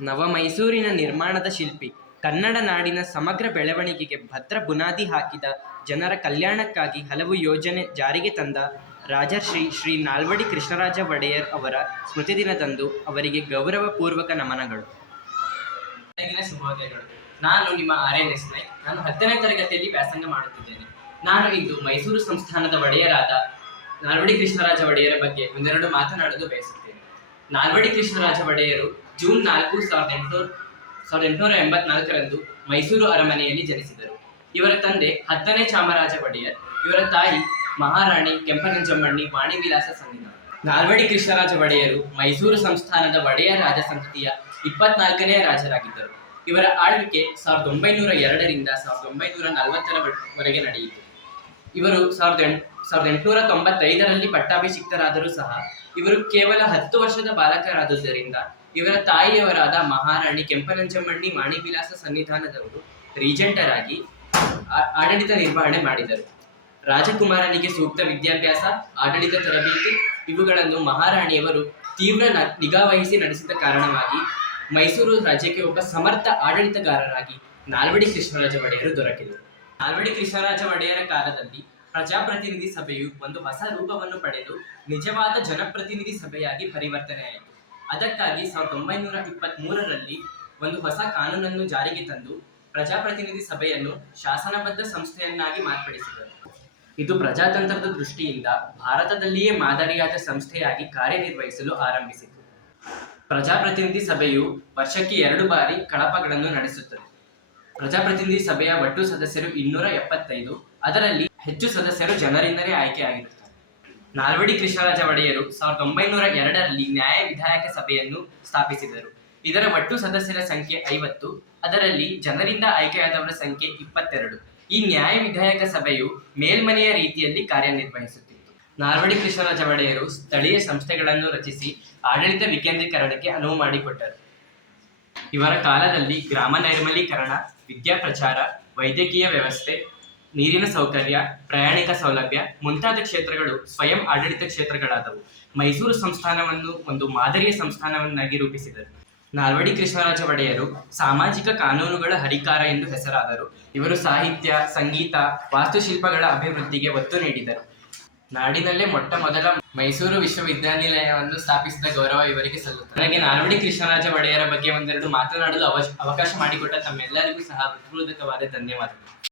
ನವ ಮೈಸೂರಿನ ನಿರ್ಮಾಣದ ಶಿಲ್ಪಿ. ಕನ್ನಡ ನಾಡಿನ ಸಮಗ್ರ ಬೆಳವಣಿಗೆಗೆ ಭದ್ರ ಬುನಾದಿ ಹಾಕಿದ ಜನರ ಕಲ್ಯಾಣಕ್ಕಾಗಿ ಹಲವು ಯೋಜನೆ ಜಾರಿಗೆ ತಂದ ರಾಜಶ್ರೀ ಶ್ರೀ ನಾಲ್ವಡಿ ಕೃಷ್ಣರಾಜ ಒಡೆಯರ್ ಅವರ ಸ್ಮೃತಿ ದಿನದಂದು ಅವರಿಗೆ ಗೌರವಪೂರ್ವಕ ನಮನಗಳು. ಶುಭೋದಯಗಳು. ನಾನು ನಿಮ್ಮ ಆರ್ ಎನ್ ಎಸ್ ನಾನು ಹತ್ತನೇ ತರಗತಿಯಲ್ಲಿ ವ್ಯಾಸಂಗ ಮಾಡುತ್ತಿದ್ದೇನೆ. ನಾನು ಇಂದು ಮೈಸೂರು ಸಂಸ್ಥಾನದ ಒಡೆಯರಾದ ನಾಲ್ವಡಿ ಕೃಷ್ಣರಾಜ ಒಡೆಯರ ಬಗ್ಗೆ ಒಂದೆರಡು ಮಾತನಾಡಲು ಬಯಸುತ್ತೇನೆ. ನಾಲ್ವಡಿ ಕೃಷ್ಣರಾಜ ಒಡೆಯರು ಜೂನ್ ನಾಲ್ಕು ಸಾವಿರದ ಎಂಟುನೂರ ಸಾವಿರದ ಎಂಟುನೂರ ಎಂಬತ್ನಾಲ್ಕರಂದು ಮೈಸೂರು ಅರಮನೆಯಲ್ಲಿ ಜನಿಸಿದರು. ಇವರ ತಂದೆ ಹತ್ತನೇ ಚಾಮರಾಜ ಒಡೆಯರ್, ಇವರ ತಾಯಿ ಮಹಾರಾಣಿ ಕೆಂಪನಂಜಮ್ಮಣ್ಣಿ ವಾಣಿವಿಲಾಸ ಸಂಗೀತ ನಾಲ್ವಡಿ ಕೃಷ್ಣರಾಜ ಒಡೆಯರು ಮೈಸೂರು ಸಂಸ್ಥಾನದ ಒಡೆಯ ರಾಜ ಸಂತತಿಯ ಇಪ್ಪತ್ನಾಲ್ಕನೇ ರಾಜರಾಗಿದ್ದರು. ಇವರ ಆಳ್ವಿಕೆ ಸಾವಿರದ ಒಂಬೈನೂರ ಎರಡರಿಂದ ಸಾವಿರದ ಒಂಬೈನೂರ ನಲವತ್ತರ ವರೆಗೆ ನಡೆಯಿತು. ಇವರು ಸಾವಿರದ ಎಂಟು ಸಾವಿರದ ಎಂಟುನೂರ ತೊಂಬತ್ತೈದರಲ್ಲಿ ಪಟ್ಟಾಭಿಷಿಕ್ತರಾದರೂ ಸಹ ಇವರು ಕೇವಲ ಹತ್ತು ವರ್ಷದ ಬಾಲಕರಾದುದರಿಂದ ಇವರ ತಾಯಿಯವರಾದ ಮಹಾರಾಣಿ ಕೆಂಪನಂಜಮ್ಮಣ್ಣಿ ಮಾಣಿವಿಲಾಸ ಸನ್ನಿಧಾನದವರು ರೀಜೆಂಟರಾಗಿ ಆಡಳಿತ ನಿರ್ವಹಣೆ ಮಾಡಿದರು. ರಾಜಕುಮಾರನಿಗೆ ಸೂಕ್ತ ವಿದ್ಯಾಭ್ಯಾಸ, ಆಡಳಿತ ತರಬೇತಿ, ಇವುಗಳನ್ನು ಮಹಾರಾಣಿಯವರು ತೀವ್ರ ನಿಗಾವಹಿಸಿ ನಡೆಸಿದ ಕಾರಣವಾಗಿ ಮೈಸೂರು ರಾಜ್ಯಕ್ಕೆ ಒಬ್ಬ ಸಮರ್ಥ ಆಡಳಿತಗಾರರಾಗಿ ನಾಲ್ವಡಿ ಕೃಷ್ಣರಾಜ ಒಡೆಯರು ದೊರಕಿದರು. ನಾಲ್ವಡಿ ಕೃಷ್ಣರಾಜ ಒಡೆಯರ ಕಾಲದಲ್ಲಿ ಪ್ರಜಾಪ್ರತಿನಿಧಿ ಸಭೆಯು ಒಂದು ಹೊಸ ರೂಪವನ್ನು ಪಡೆದು ನಿಜವಾದ ಜನಪ್ರತಿನಿಧಿ ಸಭೆಯಾಗಿ ಪರಿವರ್ತನೆಯಾಯಿತು ಅದಕ್ಕಾಗಿ ಸಾವಿರದ ಒಂಬೈನೂರ ಇಪ್ಪತ್ತ್ ಮೂರರಲ್ಲಿ ಒಂದು ಹೊಸ ಕಾನೂನನ್ನು ಜಾರಿಗೆ ತಂದು ಪ್ರಜಾಪ್ರತಿನಿಧಿ ಸಭೆಯನ್ನು ಶಾಸನಬದ್ಧ ಸಂಸ್ಥೆಯನ್ನಾಗಿ ಮಾರ್ಪಡಿಸಿದರು. ಇದು ಪ್ರಜಾತಂತ್ರದ ದೃಷ್ಟಿಯಿಂದ ಭಾರತದಲ್ಲಿಯೇ ಮಾದರಿಯಾದ ಸಂಸ್ಥೆಯಾಗಿ ಕಾರ್ಯನಿರ್ವಹಿಸಲು ಆರಂಭಿಸಿತು. ಪ್ರಜಾಪ್ರತಿನಿಧಿ ಸಭೆಯು ವರ್ಷಕ್ಕೆ ಎರಡು ಬಾರಿ ಕಳಪಗಳನ್ನು ನಡೆಸುತ್ತದೆ. ಪ್ರಜಾಪ್ರತಿನಿಧಿ ಸಭೆಯ ಒಟ್ಟು ಸದಸ್ಯರು ಇನ್ನೂರ ಎಪ್ಪತ್ತೈದು. ಅದರಲ್ಲಿ ಹೆಚ್ಚು ಸದಸ್ಯರು ಜನರಿಂದಲೇ ಆಯ್ಕೆಯಾಗಿರುತ್ತಾರೆ ನಾಲ್ವಡಿ ಕೃಷ್ಣರಾಜ ಒಡೆಯರು ಸಾವಿರದ ಒಂಬೈನೂರ ಎರಡರಲ್ಲಿ ನ್ಯಾಯ ವಿಧಾಯಕ ಸಭೆಯನ್ನು ಸ್ಥಾಪಿಸಿದರು. ಇದರ ಒಟ್ಟು ಸದಸ್ಯರ ಸಂಖ್ಯೆ ಐವತ್ತು, ಅದರಲ್ಲಿ ಜನರಿಂದ ಆಯ್ಕೆಯಾದವರ ಸಂಖ್ಯೆ ಇಪ್ಪತ್ತೆರಡು. ಈ ನ್ಯಾಯ ವಿಧಾಯಕ ಸಭೆಯು ಮೇಲ್ಮನೆಯ ರೀತಿಯಲ್ಲಿ ಕಾರ್ಯನಿರ್ವಹಿಸುತ್ತಿತ್ತು. ನಾಲ್ವಡಿ ಕೃಷ್ಣರಾಜ ಒಡೆಯರು ಸ್ಥಳೀಯ ಸಂಸ್ಥೆಗಳನ್ನು ರಚಿಸಿ ಆಡಳಿತ ವಿಕೇಂದ್ರೀಕರಣಕ್ಕೆ ಅನುವು ಮಾಡಿಕೊಟ್ಟರು. ಇವರ ಕಾಲದಲ್ಲಿ ಗ್ರಾಮ ನೈರ್ಮಲೀಕರಣ, ವಿದ್ಯಾ ಪ್ರಚಾರ, ವೈದ್ಯಕೀಯ ವ್ಯವಸ್ಥೆ ನೀರಿನ ಸೌಕರ್ಯ, ಪ್ರಯಾಣಿಕ ಸೌಲಭ್ಯ ಮುಂತಾದ ಕ್ಷೇತ್ರಗಳು ಸ್ವಯಂ ಆಡಳಿತ ಕ್ಷೇತ್ರಗಳಾದವು. ಮೈಸೂರು ಸಂಸ್ಥಾನವನ್ನು ಒಂದು ಮಾದರಿಯ ಸಂಸ್ಥಾನವನ್ನಾಗಿ ರೂಪಿಸಿದರು. ನಾಲ್ವಡಿ ಕೃಷ್ಣರಾಜ ಒಡೆಯರು ಸಾಮಾಜಿಕ ಕಾನೂನುಗಳ ಹರಿಕಾರ ಎಂದು ಹೆಸರಾದರು. ಇವರು ಸಾಹಿತ್ಯ, ಸಂಗೀತ, ವಾಸ್ತುಶಿಲ್ಪಗಳ ಅಭಿವೃದ್ಧಿಗೆ ಒತ್ತು ನೀಡಿದರು. ನಾಡಿನಲ್ಲೇ ಮೊಟ್ಟ ಮೊದಲ ಮೈಸೂರು ವಿಶ್ವವಿದ್ಯಾನಿಲಯವನ್ನು ಸ್ಥಾಪಿಸಿದ ಗೌರವ ಇವರಿಗೆ ಸಲ್ಲುತ್ತದೆ. ನನಗೆ ನಾಲ್ವಡಿ ಕೃಷ್ಣರಾಜ ಒಡೆಯರ ಬಗ್ಗೆ ಒಂದೆರಡು ಮಾತನಾಡಲು ಅವಕಾಶ ಮಾಡಿಕೊಟ್ಟ ತಮ್ಮೆಲ್ಲರಿಗೂ ಸಹ ಹೃತ್ಪೂರ್ವಕವಾದ ಧನ್ಯವಾದಗಳು.